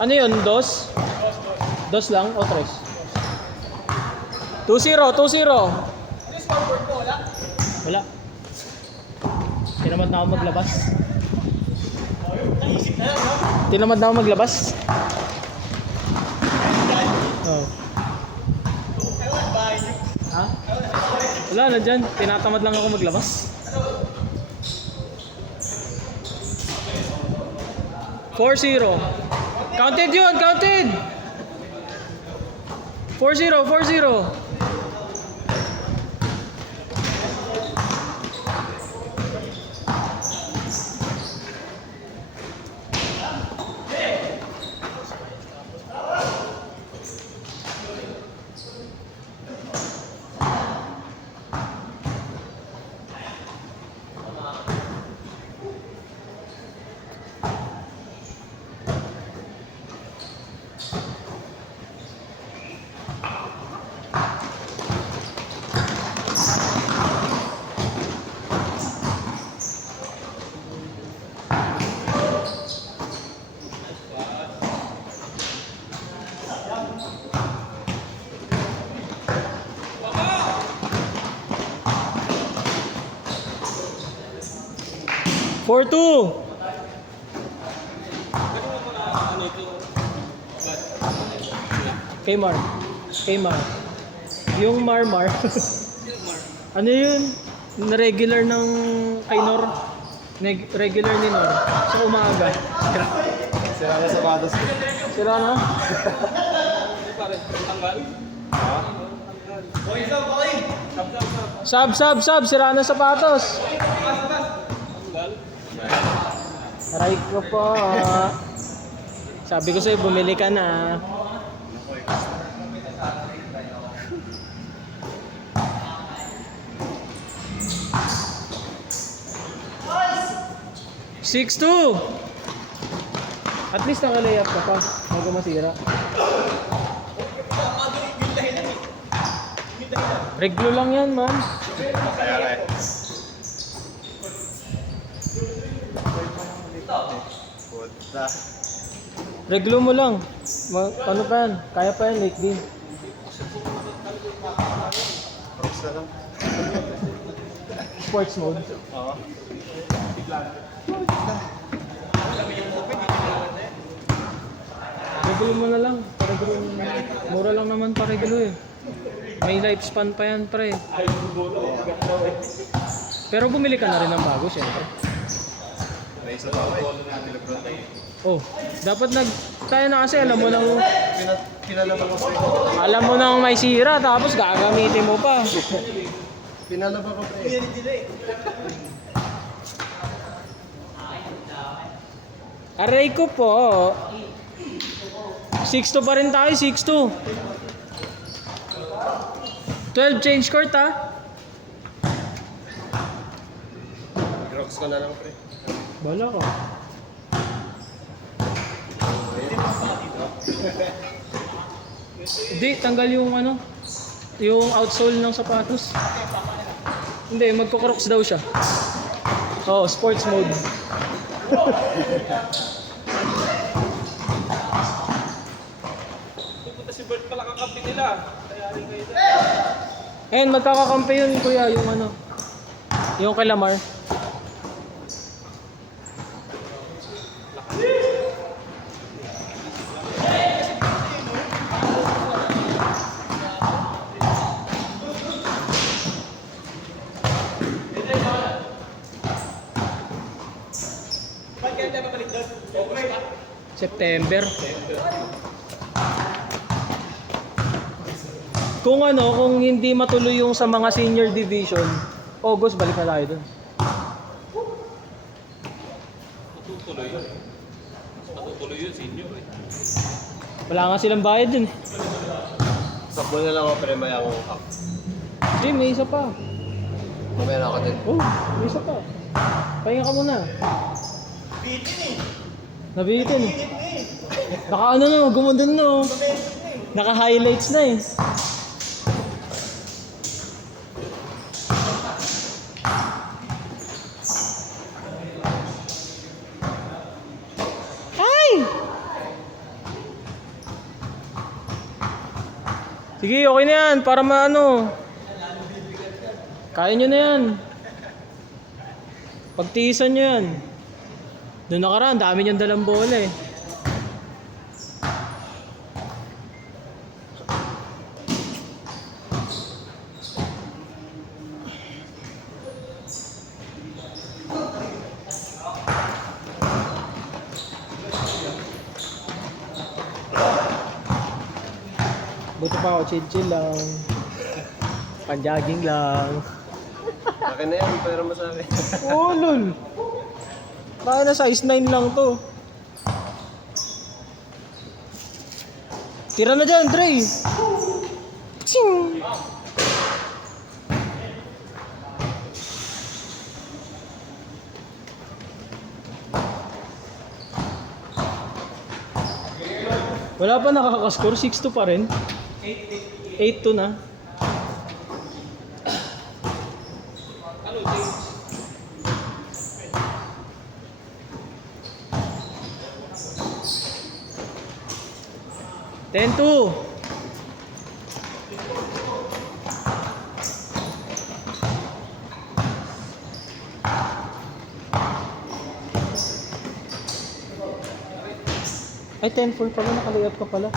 Ano yun? Dos? Dos lang o tres? 2-0, 2-0. Ano yung scoreboard mo? Wala? Wala. Tinamad na ako maglabas. Naisip na lang, no? Tinamad na ako maglabas. Oh. Ewan, bahay niyo. Ha? Wala na dyan. Tinatamad lang ako maglabas. Four zero. Counted yun! Counted! 4-0, 4-0. Four two. Kmar. Kmar. Yung Marmar. Ano yun? Regular ng kay Nor. Regular ni Nor. Sa umaga. Sira na sapatos ko. Sira na? Sab. Sira na sapatos. Aray ko po. Sabi ko sa'yo, bumili ka na. Six two. At least naka-layup ka pa. Bago masira. Reglo lang yan, man. Kaya nga eh. Puta. Reglo mo lang. Ano pa yan? Kaya pa yan, late din. Props na lang. Sports mode. Oo. Reglo mo na lang. Reglo mo na. Mura lang naman pa reglo eh. May lifespan pa yan, pre. Pero bumili ka na rin ng bago, syempre. May isa pa ako Oh, dapat tayo na kasi alam mo nang Pinalaba ko pre. alam mo nang may sira tapos gagamitin mo pa. Pinalaba ko pre. Aray ko po. 6-2 pa rin tayo, 6-2. 12 change court ha. Rocks ko na lang pre. Bala ka. Hindi, tanggal yung ano, yung outsole ng sapatos. Hindi, magko-crocs daw siya. Oh, sports mode. Pupunta si Bert pala kakampi nila. Kaya rin kayo na. Ayun, magkakakampi yun, kuya, yung ano, yung kay Lamar. Ba't kaya tayo babalik doon? Okay ba? September. Kung ano, kung hindi matuloy yung sa mga senior division, August balik na tayo dun. Matutuloy yun, senior eh. Wala nga silang bayad dun. Sakbo na lang ako pre, may akong hack. Hindi, may isa pa. Mamaya na ako din. Oh, may isa pa. Pahinga ka muna. Bitin eh. Nabitin. Bitin eh. Naka ano no, gumandun no. Naka highlights na eh. Ay! Sige, okay na yan. Para maano. Kaya nyo na yan. Pagtiisan nyo yan. Doon nakaraan, dami niyang dalang bola eh. Buti pa ako, chill-chill lang. Pan-jogging lang. Akin na yan, pero mo sa akin. Oh, lol. Baka na size 9 lang to. Tira na dyan, Dre. Ching! Wala pa nakakascore, 6-2 pa rin. 8-2 na. Ten two. Ay, 10-4 pala. Nakalayap ka pala.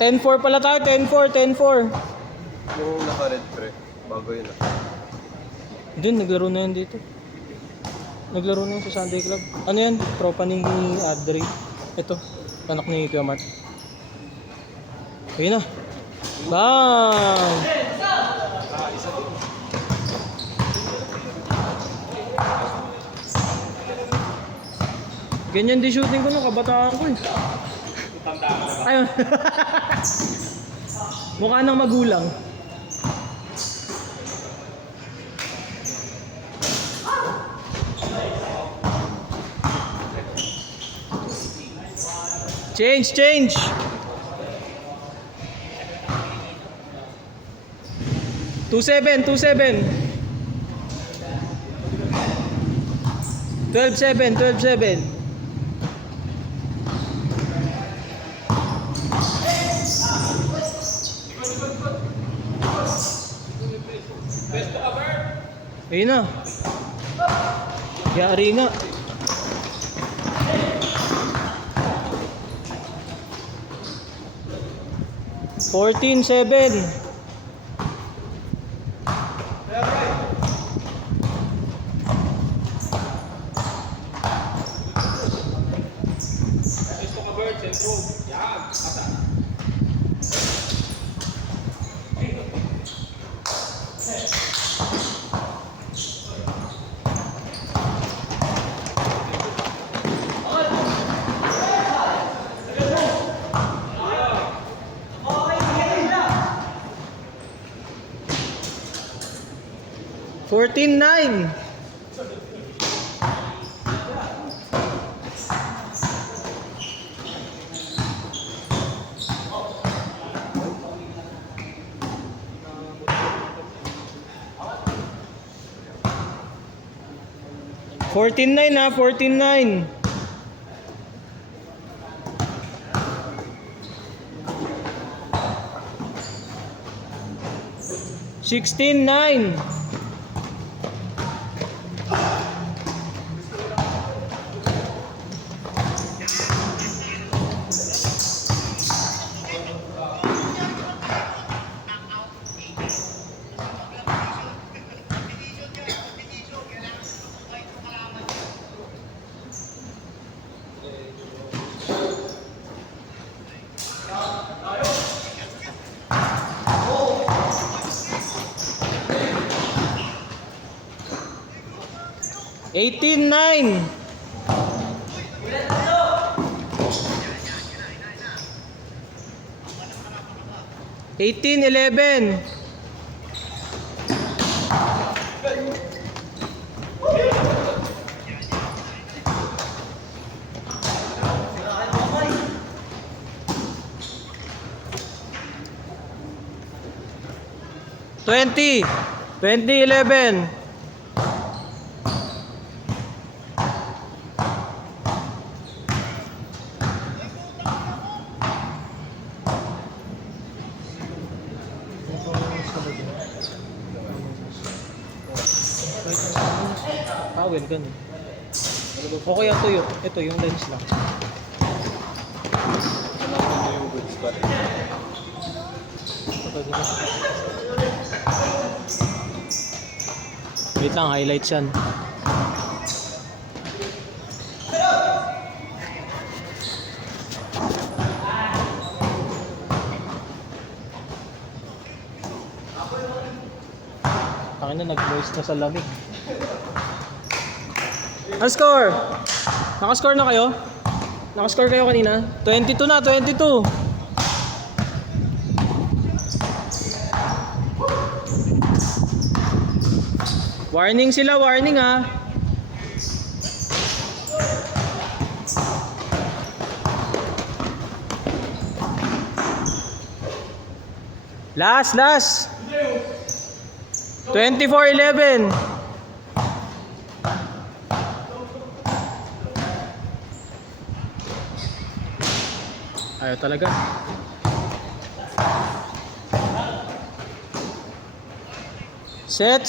10-4 pala tayo. 10-4, 10-4. Yung naka-red pre, bago yun ah. Doon, naglaro na yan dito. Naglaro na yan sa Sunday Club. Ano yan? Tropa ni Adri. Ito, anak ni Kiamat. Ayun na. Bang! Ganyan din shooting ko nung kabataan ko eh. Ayun. Mukha ng magulang. Change, change. Two seven. 12-7. Ayun na. Yari nga. Fourteen, 7. Fourteen, 9. Fourteen, 9 ha, 14-9. Sixteen, 9. Eighteen, 9. Eighteen, 11. Twenty, 11. Towel, ganun. O kaya tuyo. Ito, yung lens lang. Hanapin mo yung good spot. Wait lang, highlights yan. Akin na, nag-moist na sa lamig. Ang score? Nakascore na kayo? Nakascore kayo kanina? 22 na, 22! Warning sila, warning ha. Last. 24-11. Ayaw talaga. Set.